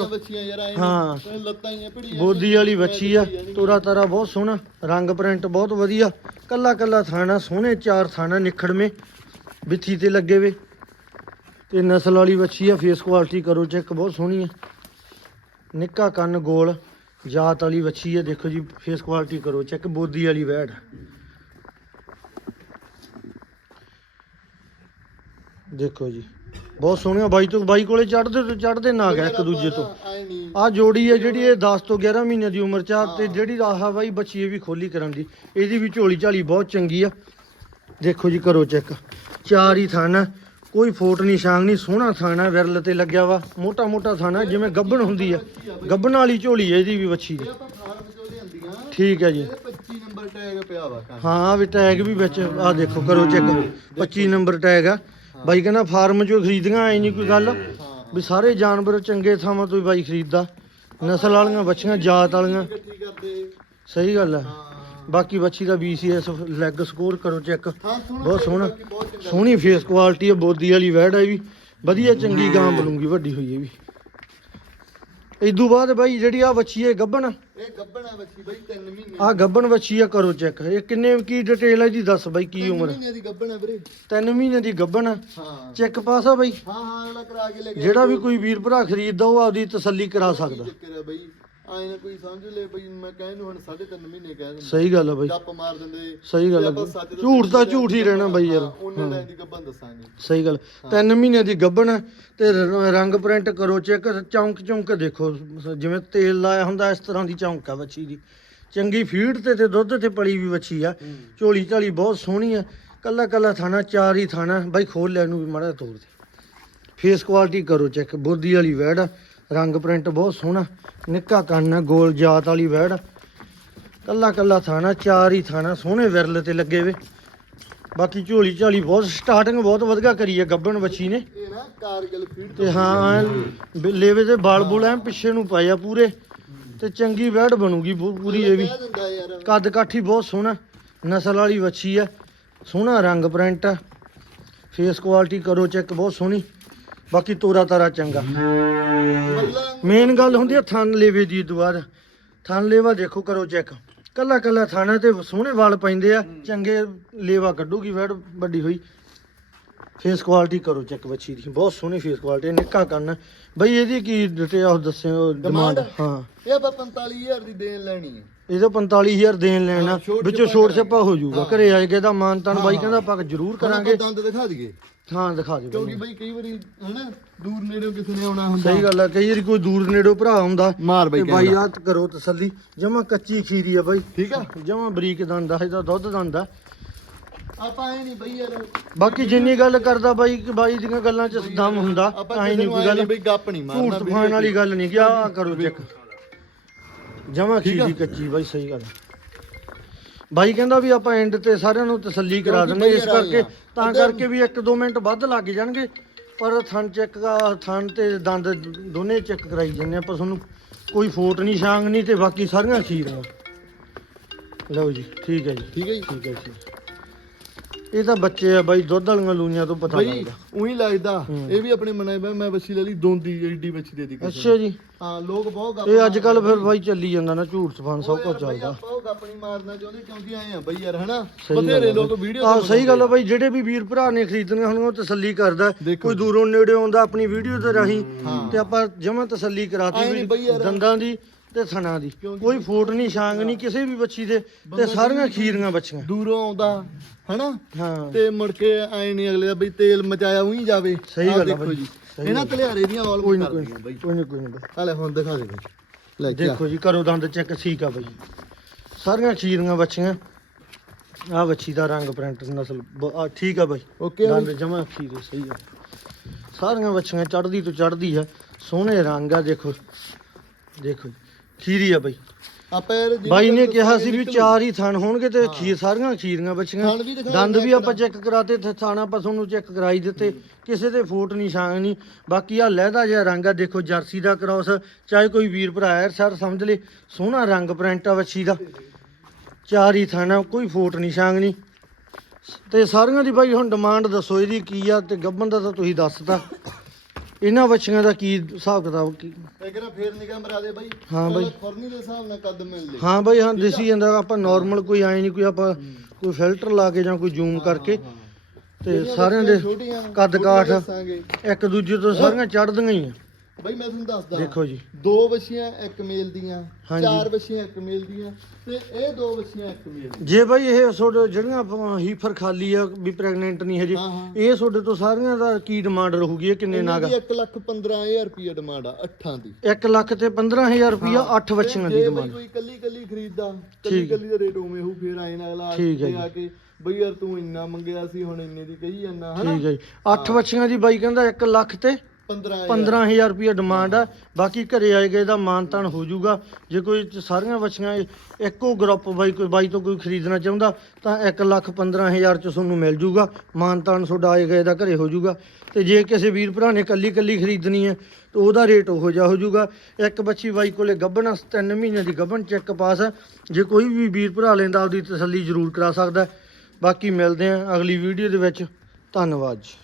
ਹਾਂ। ਨੀ, ਲੱਤਾਂ ਹੀ ਭੜੀਆਂ ਬੋਦੀ ਵਾਲੀ ਬੱਚੀ ਆ। ਤੋਰਾ ਤਾਰਾ ਬਹੁਤ ਸੋਹਣਾ ਰੰਗ ਪ੍ਰਿੰਟ ਬਹੁਤ ਵਧੀਆ। ਕੱਲਾ ਕੱਲਾ ਥਾਣਾ ਸੋਹਣੇ ਚਾਰ ਥਾਣਾ ਨਿਖੜਵੇਂ ਬਿੱਥੀ ਤੇ ਲੱਗੇ ਵੇ। ਤੇ ਨਸਲ ਵਾਲੀ ਬੱਚੀ ਆ ਫੇਸ ਕੁਆਲਿਟੀ ਕਰੋ ਚੈੱਕ ਬਹੁਤ ਸੋਹਣੀ ਆ। ਨਿੱਕਾ ਕੰਨ ਗੋਲ ਜਾਤ ਵਾਲੀ ਬੱਚੀ ਆ ਦੇਖੋ ਜੀ ਫੇਸ ਕੁਆਲਿਟੀ ਕਰੋ ਚੈੱਕ ਬੋਦੀ ਵਾਲੀ ਵੈੜ। ਦੇਖੋ ਜੀ। ਬਹੁਤ ਸੋਹਣੀਆਂ ਬਾਈ ਤੋਂ ਬਾਈ ਕੋਲੇ ਚੜਦੇ ਤੋਂ ਚੜਦੇ ਨਾ ਗਿਆ ਇੱਕ ਦੂਜੇ ਤੋਂ। ਆਏ ਨਹੀਂ ਆ ਜੋੜੀ ਹੈ ਜਿਹੜੀ ਇਹ 10 ਤੋਂ 11 ਮਹੀਨੇ ਦੀ ਉਮਰ ਚ ਆ ਤੇ ਜਿਹੜੀ ਆਹ ਬਾਈ ਬੱਚੀ ਇਹ ਵੀ ਖੋਲੀ ਕਰਨ ਦੀ। ਇਹਦੀ ਵੀ ਝੋਲੀ ਝਾਲੀ ਬਹੁਤ ਚੰਗੀ ਆ। ਦੇਖੋ ਜੀ ਕਰੋ ਚੈੱਕ। ਚਾਰ ਹੀ ਥਾਣਾ ਕੋਈ ਫੋਟ ਨਹੀਂ, ਛਾਂਗ ਨਹੀਂ, ਸੋਹਣਾ ਥਾਣਾ ਵਿਰਲ ਤੇ ਲੱਗਿਆ ਵਾ। ਮੋਟਾ ਮੋਟਾ ਥਾਣਾ ਜਿਵੇਂ ਗੱਬਣ ਹੁੰਦੀ ਆ। ਗੱਬਣ ਵਾਲੀ ਝੋਲੀ ਹੈ ਇਹਦੀ ਵੀ ਬੱਚੀ ਦੀ। ਠੀਕ ਹੈ ਜੀ। 25 ਨੰਬਰ ਟੈਗ ਪਿਆ ਵਾ ਹਾਂ ਵੀ ਟੈਗ ਵੀ ਵਿੱਚ ਆ। ਦੇਖੋ ਕਰੋ ਚੈੱਕ। 25 ਨੰਬਰ ਟੈਗ ਆ। ਬਾਈ ਕਹਿੰਦਾ ਫਾਰਮ ਚੋਂ ਖਰੀਦੀਆਂ ਐ ਨਹੀਂ ਕੋਈ ਗੱਲ। ਵੀ ਸਾਰੇ ਜਾਨਵਰ ਚੰਗੇ ਥਾਵਾਂ ਤੋਂ ਹੀ ਬਾਈ ਖਰੀਦਦਾ। ਨਸਲ ਵਾਲੀਆਂ ਬੱਚੀਆਂ ਜਾਤ ਵਾਲੀਆਂ। ਇਕੱਠੀ ਕਰਦੇ। ਸਹੀ ਗੱਲ ਹੈ। ਬਾਕੀ ਬੱਚੀ ਦਾ BCS ਲੈਗ ਸਕੋਰ ਕਰੋ ਚੈੱਕ ਬਹੁਤ ਸੋਹਣਾ। ਸੋਹਣੀ ਫੇਸ ਕੁਆਲਿਟੀ ਹੈ ਬੋਦੀ ਵਾਲੀ ਵੈੜ ਹੈ ਵੀ। ਵਧੀਆ ਚੰਗੀ ਗਾਂ ਬਣੂਗੀ ਵੱਡੀ ਹੋਈ ਹੈ ਵੀ। ਇਦੋਂ ਬਾਅਦ ਬਾਈ ਜਿਹੜੀ ਆ ਬੱਚੀ ਹੈ ਗੱਬਣ? ਇਹ ਗੱਬਣਾ ਬੱਚੀ ਬਈ 3 ਮਹੀਨੇ ਆ ਗੱਬਣ ਬੱਚੀ ਆ ਕਰੋ ਚੈੱਕ। ਇਹ ਕਿੰਨੇ ਕੀ ਡਿਟੇਲ ਹੈ ਜੀ ਦੱਸ ਬਾਈ ਕੀ ਉਮਰ? ਮਹੀਨੇ ਦੀ ਗੱਬਣਾ ਵੀਰੇ। 3 ਮਹੀਨੇ ਦੀ ਗੱਬਣ? ਹਾਂ। ਚੈੱਕ ਪਾਸ ਆ ਬਾਈ? ਹਾਂ ਹਾਂ ਅਗਲਾ ਕਰਾ ਕੇ ਲੈ ਜਿਹੜਾ ਵੀ ਕੋਈ ਵੀਰ ਭਰਾ ਖਰੀਦਦਾ ਉਹ ਆਪਦੀ ਤਸੱਲੀ ਕਰਾ ਸਕਦਾ। ਚੱਕਰ ਹੈ ਬਈ। ਆਏ ਨਾ ਕੋਈ ਸਮਝ ਲੈ ਬਈ ਮੈਂ ਕਹਿ ਨੂੰ ਹੁਣ 3.5 ਮਹੀਨੇ ਕਹਿ ਦਿੰਦੇ। ਸਹੀ ਗੱਲ ਆ ਬਾਈ। ਗੱਪ ਮਾਰ ਦਿੰਦੇ। ਸਹੀ ਗੱਲ ਆ ਆਪਾਂ ਝੂਠ ਤਾਂ ਦੱਸਾਂਗੇ, ਝੂਠ ਹੀ ਰਹਿਣਾ ਬਾਈ ਯਾਰ। ਹਾਂ, ਉਹਨਾਂ ਟਾਈਮ ਦੀ ਗੱਬਾਂ ਦੱਸਾਂਗੇ। ਸਹੀ ਗੱਲ ਤਿੰਨ ਮਹੀਨੇ ਦੀ ਗੱਭਣ ਤੇ ਰ- ਰੰਗ ਪ੍ਰਿੰਟ ਕਰੋ ਚੈੱਕ ਚੌਂਕ ਚੌਂਕ ਦੇਖੋ। ਜਿਵੇਂ ਤੇਲ ਲਾਇਆ ਹੁੰਦਾ ਇਸ ਤਰ੍ਹਾਂ ਦੀ ਚੌਂਕ ਆ ਬੱਚੀ ਦੀ। ਚੰਗੀ ਫੀਡ ਤੇ ਤੇ ਦੁੱਧ ਤੇ ਪਲੀ ਵੀ ਬੱਚੀ ਆ। ਝੋਲੀ ਝਾਲੀ ਬਹੁਤ ਸੋਹਣੀ ਆ। ਕੱਲਾ ਕੱਲਾ ਥਾਣਾ ਚਾਰ ਹੀ ਥਾਣਾ। ਬਾਈ ਖੋਲ ਲਿਆ ਨੂੰ ਵੀ ਮਾੜਾ ਤੋੜ ਦੇ। ਫੇਸ ਕੁਆਲਿਟੀ ਕਰੋ ਚੈੱਕ। ਬੋਦੀ ਵਾਲੀ ਵੈੜ ਆ, ਰੰਗ ਪ੍ਰਿੰਟ ਬਹੁਤ ਸੋਹਣਾ ਨਿੱਕਾ ਕੰਨ ਗੋਲ ਜਾਤ ਵਾਲੀ ਵੈੜ। ਕੱਲਾ ਕੱਲਾ ਥਾਣਾ ਚਾਰ ਹੀ ਥਾਣਾ ਸੋਹਣੇ ਵਿਰਲੇ ਤੇ ਲੱਗੇ ਵੇ। ਬਾਕੀ ਝੋਲੀ ਝਾਲੀ ਬਹੁਤ ਸਟਾਰਟਿੰਗ ਬਹੁਤ ਵਧੀਆ ਕਰੀ ਹੈ ਗੱਬਣ ਬੱਚੀ ਨੇ। ਤੇ ਹਾਂ ਲੇਵੇ ਦੇ ਬਾਲ ਬੁਲ ਐਨ ਪਿੱਛੇ ਨੂੰ ਪਾਏ ਆ ਪੂਰੇ ਤੇ ਚੰਗੀ ਵੈੜ ਬਣੂਗੀ ਪੂਰੀ ਇਹ ਵੀ। ਕੱਦ ਕਾਠੀ ਬਹੁਤ ਸੋਹਣਾ ਨਸਲ ਵਾਲੀ ਵੱਛੀ ਆ ਸੋਹਣਾ ਰੰਗ ਪ੍ਰਿੰਟ ਆ ਫੇਸ ਕੁਆਲਿਟੀ ਕਰੋ ਚੈੱਕ ਬਹੁਤ ਸੋਹਣੀ। ਬਾਕੀ ਤੋਰਾ ਤਾਰਾ ਚੰਗਾ। ਮੇਨ ਗੱਲ ਹੁੰਦੀ ਆ ਥਣ ਲੇਵੇ ਦੀ ਦੁਆਰ। ਥਣ ਲੇਵਾ ਦੇਖੋ, ਕਰੋ ਚੈੱਕ ਕੱਲਾ ਕੱਲਾ ਥਾਣਾ ਤੇ ਸੋਹਣੇ ਵਾਲ ਪੈਂਦੇ ਆ, ਚੰਗੇ ਲੇਵਾ ਕੱਢੂਗੀ ਵੈੜ ਵੱਡੀ ਹੋਈ। ਫੇਸ ਕੁਆਲਿਟੀ ਕਰੋ ਚੈੱਕ ਬੱਚੀ ਦੀ। ਬਹੁਤ ਸੋਹਣੀ ਫੇਸ ਕੁਆਲਿਟੀ ਨਿੱਕਾ ਕੰਨ। ਬਈ ਇਹਦੀ ਕੀ ਡਿਟੇਲ ਦੱਸਿਓ ਡਿਮਾਂਡ? ਹਾਂ। ਇਹ ਆਪਾਂ 45000 ਦੀ ਦੇਣ ਲੈਣੀ ਹੈ। ਇਹਦਾ 45000 ਦੇਣ ਲੈਣਾ। ਵਿੱਚੋਂ ਛੋਟ। ਛੱਪਾ ਹੋ ਜਾਊਗਾ। ਘਰੇ ਆਏਗਾ ਤਾਂ ਮਾਨਤਾਨ ਬਾਈ ਕਹਿੰਦਾ ਆਪਾਂ ਜ਼ਰੂਰ ਕਰਾਂਗੇ। ਦੰਦ ਦਿਖਾ ਦਈਏ। ਹਾਂ ਦਿਖਾ ਦਿਓ ਕਿਉਂਕਿ ਬਾਈ। ਕਈ ਵਾਰੀ ਹਨਾ ਦੂਰ ਨੇੜੇ ਕਿਸੇ ਨੇ ਆਉਣਾ ਹੁੰਦਾ। ਸਹੀ ਗੱਲ ਆ ਕਈ ਵਾਰੀ ਕੋਈ ਦੂਰ ਨੇੜੋਂ ਭਰਾ ਆਉਂਦਾ ਮਾਰ ਬਈ ਬਾਈ। ਆਹ ਕਰੋ ਤਸੱਲੀ। ਜਮਾ ਕੱਚੀ ਖੀਰੀ ਆ ਬਾਈ। ਠੀਕ ਆ। ਜਮਾ ਬਰੀਕ ਦੰਦ ਆ ਇਹਦਾ ਦੁੱਧ ਦੰਦ ਆ। ਆਪਾਂ ਐ ਨਹੀਂ ਬਈ ਯਾਰ ਬਾਕੀ ਜਿੰਨੀ ਗੱਲ ਕਰਦਾ ਬਾਈ ਕਿ ਬਾਈ ਦੀਆਂ ਗੱਲਾਂ 'ਚ ਦਮ ਹੁੰਦਾ ਕਿਸੇ ਨਹੀਂ ਕੋਈ ਗੱਲ ਬਈ ਗੱਪ ਨਹੀਂ ਮਾਰਨਾ ਝੂਠ ਫਾਨ ਵਾਲੀ ਗੱਲ ਨਹੀਂ ਕਿ ਕਰੋ ਚੈੱਕ ਜਮਾ। ਖੀਰੀ ਕੱਚੀ ਬਾਈ ਸਹੀ ਗੱਲ। ਬਾਈ ਕਹਿੰਦਾ ਵੀ ਆਪਾਂ ਐਂਡ ਤੇ ਸਾਰਿਆਂ ਨੂੰ ਤਸੱਲੀ ਕਰਾ ਦਿੰਦੇ ਇਸ ਕਰਕੇ। ਤਾਂ ਕਰਕੇ ਵੀ 1-2 ਮਿੰਟ ਵੱਧ ਲੱਗ ਜਾਣਗੇ ਪਰ ਥਣ ਚੈੱਕ ਥਣ ਤੇ ਦੰਦ ਦੋਨੇ ਚੈੱਕ ਕਰਾਈ ਜਾਂਦੇ ਆਪਾਂ ਤੁਹਾਨੂੰ ਕੋਈ ਫੋਟ ਨਹੀਂ ਛਾਂਗ ਨਹੀਂ ਤੇ ਬਾਕੀ ਸਾਰੀਆਂ ਖੀਰੀਆਂ ਲਓ ਜੀ ਠੀਕ ਹੈ ਜੀ ਠੀਕ ਹੈ ਜੀ ਠੀਕ ਹੈ ਜੀ ਇਹ ਤਾਂ ਬੱਚੇ ਆ ਬਾਈ ਦੁੱਧ ਵਾਲੀਆਂ ਲੂਈਆਂ ਤੋਂ ਪਤਾ ਬਈ ਲੱਗਦਾ ਉਹੀ ਲੱਗਦਾ। ਇਹ ਵੀ ਆਪਣੇ ਮਨਾਏ ਬਈ ਮੈਂ ਬੱਚੀ ਲੈ ਲਈ ਦੋਂਦੀ ਏਡੀ ਬੱਚੀ ਦੇ ਦੀ ਕਿਸੇ ਅੱਛਾ। ਜੀ ਹਾਂ ਲੋਕ ਬਹੁਤ ਗੱਪ ਇਹ ਅੱਜ ਕੱਲ ਫਿਰ ਬਾਈ ਚੱਲੀ ਜਾਂਦਾ ਨਾ ਝੂਠ ਸਫਾਨ ਸਭ ਕੁਝ ਚੱਲਦਾ ਆਪਾਂ ਉਹ ਗੱਪ ਨਹੀਂ ਮਾਰਨਾ ਚਾਹੁੰਦੇ ਕਿਉਂਕਿ ਆਏ ਆ ਬਈ ਯਾਰ ਹਨਾ ਸਹੀ ਗੱਲ ਬਥੇਰੇ ਆ ਲੋਕ। ਵੀਡੀਓ ਆਹ ਸਹੀ ਗੱਲ ਆ ਬਾਈ ਜਿਹੜੇ ਵੀ ਵੀਰ ਭਰਾ ਨੇ ਖਰੀਦਣੀਆਂ ਹੁਣ ਉਹ ਤਸੱਲੀ ਕਰਦਾ ਦੇਖੋ ਕੋਈ ਦੂਰੋਂ ਨੇੜੇ ਆਉਂਦਾ ਆਪਣੀ ਵੀਡੀਓ ਦੇ ਰਾਹੀਂ। ਤੇ ਆਪਾਂ ਜਮਾਂ ਤਸੱਲੀ ਕਰਾਤੀ ਆਏਂ ਨੀ ਬਈ ਵੀ ਯਾਰ। ਦੰਦਾਂ ਦੀ ਤੇ ਥਣਾ ਦੀ। ਕੋਈ ਫੋਟ ਨਹੀਂ ਛਾਂਗ ਨਹੀਂ ਕਿਸੇ ਵੀ ਬੱਚੀ ਦੇ। ਤੇ ਸਾਰੀਆਂ ਖੀਰੀਆਂ ਬੱਚੀਆਂ। ਦੂਰੋਂ ਆਉਂਦਾ ਹਨਾ? ਹਾਂ। ਤੇ ਮੁੜ ਕੇ ਐ ਨਹੀਂ ਅਗਲੇ ਦਾ ਬਈ ਤੇਲ ਮਚਾਇਆ ਉਹੀ ਜਾਵੇ। ਸਹੀ ਗੱਲ ਦੇਖੋ ਜੀ। ਇਹਨਾਂ ਗੱਲ। ਤਲਿਆਰੇ ਦੀਆਂ ਵਾਲ ਕੋਈ ਨਹੀਂ ਕੋਈ ਨਹੀਂ ਕੋਈ ਨਹੀਂ ਹਾਲੇ ਹੁਣ ਦਿਖਾ ਦੇ ਬਈ। ਲੈ ਦੇਖੋ ਜੀ ਕਰੋ ਦੰਦ ਚੈੱਕ ਠੀਕ ਆ ਬਾਈ। ਸਾਰੀਆਂ ਖੀਰੀਆਂ ਬੱਚੀਆਂ। ਆ ਬੱਚੀ ਦਾ ਰੰਗ ਪ੍ਰਿੰਟ ਨਸਲ ਆ ਠੀਕ ਆ ਬਾਈ। ਓਕੇ ਦੰਦ ਜਮਾ ਖੀਰੇ ਸਹੀ ਆ। ਸਾਰੀਆਂ ਬੱਚੀਆਂ ਚੜਦੀ ਤੋਂ ਚੜਦੀ ਆ। ਸੋਹਣੇ ਰੰਗ ਆ ਦੇਖੋ। ਦੇਖੋ। ਖੀਰੀ ਆ ਬਾਈ। ਆਪਾਂ ਯਾਰ ਬਾਈ ਨੇ ਕਿਹਾ ਸੀ ਵੀ। ਚਾਰ ਹੀ ਥਣ ਹੋਣਗੇ ਤੇ। ਖੀਰ ਸਾਰੀਆਂ ਖੀਰੀਆਂ ਬੱਚੀਆਂ। ਥਣ ਵੀ ਦਿਖਾ ਦੰਦ ਵੀ ਆਪਾਂ ਚੈੱਕ ਕਰਾਤੇ ਤੇ ਥਣ ਆਪਾਂ ਤੁਹਾਨੂੰ ਚੈੱਕ ਕਰਾਈ ਦਿੱਤੇ। ਕਿਸੇ ਤੇ ਫੋਟ ਨਹੀਂ ਨਹੀਂ ਬਾਕੀ ਆ ਲਹਿਦਾ ਜਿਹਾ ਰੰਗ ਆ ਦੇਖੋ ਜਰਸੀ ਦਾ ਕ੍ਰਾਸ ਚਾਹੇ ਕੋਈ ਵੀਰ ਭਰਾ ਹੈ ਸਰ ਸਮਝ ਲੇ ਸੋਹਣਾ ਰੰਗ ਪ੍ਰਿੰਟ ਆ ਵੱਛੀ ਦਾ। ਚਾਰ ਹੀ ਥਣ ਆ ਕੋਈ ਫੋਟ ਨਹੀਂ ਨਹੀਂ ਤੇ ਸਾਰੀਆਂ ਦੀ ਬਾਈ ਹੁਣ ਡਿਮਾਂਡ ਦੱਸੋ ਇਹਦੀ ਕੀ ਆ ਤੇ ਗੱਬਨ ਦਾ ਤਾਂ ਤੁਸੀਂ ਦੱਸਤਾ। ਇਹਨਾਂ ਬੱਚੀਆਂ ਦਾ ਕੀ ਹਿਸਾਬ ਕਿਤਾਬ ਕੀ? ਇੱਕ ਨਾ ਫੇਰ ਨਿਗਾਹ ਮਰਾ ਦੇ ਬਾਈ। ਹਾਂ ਬਾਈ। ਖੁਰਨੀ ਦੇ ਹਿਸਾਬ ਨਾਲ ਕੱਦ ਮਿਲਦੇ। ਹਾਂ ਬਾਈ ਹਾਂ ਦੇਸੀ ਜਾਂਦਾ ਆਪਾਂ ਨਾਰਮਲ ਕੋਈ ਆਏ ਨਹੀਂ ਕੋਈ ਆਪਾਂ ਕੋਈ ਫਿਲਟਰ ਲਾ ਕੇ ਜਾਂ ਕੋਈ ਜ਼ੂਮ ਕਰਕੇ ਤੇ ਸਾਰਿਆਂ ਦੇ ਕੱਦ ਕਾਠ। ਇੱਕ ਦੂਜੇ ਤੋਂ ਸਾਰੀਆਂ ਚੜਦੀਆਂ ਹੀ ਆ। ਬਾਈ ਮੈਂ ਤੁਹਾਨੂੰ ਦੱਸਦਾ। ਦੇਖੋ ਜੀ। ਦੋ ਵਛੀਆਂ ਇੱਕ ਮੇਲ ਦੀਆਂ। ਚਾਰ ਵਛੀਆਂ ਇੱਕ ਮੇਲ ਦੀਆਂ ਤੇ ਇਹ ਦੋ ਵਛੀਆਂ ਇੱਕ ਮੇਲ ਦੀਆਂ। ਜੇ ਬਾਈ ਇਹ ਤੁਹਾਡੇ ਜਿਹੜੀਆਂ ਹੀਫਰ ਖਾਲੀ ਆ ਵੀ ਪ੍ਰੈਗਨੈਂਟ ਨਹੀਂ ਹਜੇ। ਇਹ ਤੁਹਾਡੇ ਤੋਂ ਸਾਰੀਆਂ ਦਾ ਕੀ ਡਿਮਾਂਡ ਰਹੂਗੀ ਇਹ ਕਿੰਨੇ ਨਾਗ? ਦੀ 1 ਲੱਖ 15000 ਰੁਪਏ ਡਿਮਾਂਡ ਆ ਅੱਠਾਂ ਦੀ। 1 ਲੱਖ ਤੇ 15000 ਰੁਪਿਆ 8 ਬੱਚੀਆਂ ਦੀ ਡਿਮਾਂਡ ਕੋਈ ਕੱਲੀ ਕੱਲੀ ਖਰੀਦਦਾ ਕੱਲੀ। ਕੱਲੀ ਦਾ ਰੇਟ ਉਵੇਂ ਹੋਊ ਫੇਰ ਆਏ ਨਾਲ। ਆ ਕੇ ਬਈ ਯਾਰ ਤੂੰ ਇੰਨਾ ਮੰਗਿਆ ਸੀ ਹੁਣ ਇੰਨੇ ਦੀ ਕਹੀ ਜਾਂਦਾ ਹਨਾ? ਠੀਕ ਹੈ ਜੀ। 8 ਬੱਚੀਆਂ ਦੀ ਬਾਈ ਕਹਿੰਦਾ 1 ਲੱਖ ਤੇ 15000 15000 ਰੁਪਏ ਡਿਮਾਂਡ ਆ। ਬਾਕੀ ਘਰੇ ਆਏ ਗਏ ਦਾ ਮਾਨਤਾਨ ਹੋ ਜਾਊਗਾ। ਜੇ ਕੋਈ ਸਾਰੀਆਂ ਬੱਚੀਆਂ ਇੱਕੋ ਗਰੁੱਪ ਬਾਈ ਕੋਈ ਬਾਈ ਤੋਂ ਕੋਈ ਖਰੀਦਣਾ ਚਾਹੁੰਦਾ ਤਾਂ 1 ਲੱਖ 15000 ਚ ਤੁਹਾਨੂੰ ਮਿਲ ਜਾਊਗਾ। ਮਾਨਤਾਨ ਤੁਹਾਡਾ ਆਏ ਗਏ ਦਾ ਘਰੇ ਹੋ ਜਾਊਗਾ। ਤੇ ਜੇ ਕਿਸੇ ਵੀਰ ਭਰਾ ਨੇ ਕੱਲੀ ਕੱਲੀ ਖਰੀਦਣੀ ਹੈ ਤਾਂ ਉਹਦਾ ਰੇਟ ਉਹੋ ਜਿਹਾ ਹੋ ਜਾਊਗਾ। ਇੱਕ ਬੱਚੀ ਬਾਈ ਕੋਲੇ ਗੱਭਣ 3 ਮਹੀਨਿਆਂ ਦੀ ਗੱਭਣ ਚੈੱਕ ਪਾਸ ਜੇ ਕੋਈ ਵੀ ਵੀਰ ਭਰਾ ਲੈਂਦਾ ਆਪਦੀ ਤਸੱਲੀ ਜ਼ਰੂਰ ਕਰਾ ਸਕਦਾ। ਬਾਕੀ ਮਿਲਦੇ ਆਂ ਅਗਲੀ ਵੀਡੀਓ ਦੇ ਵਿੱਚ। ਧੰਨਵਾਦ ਜੀ।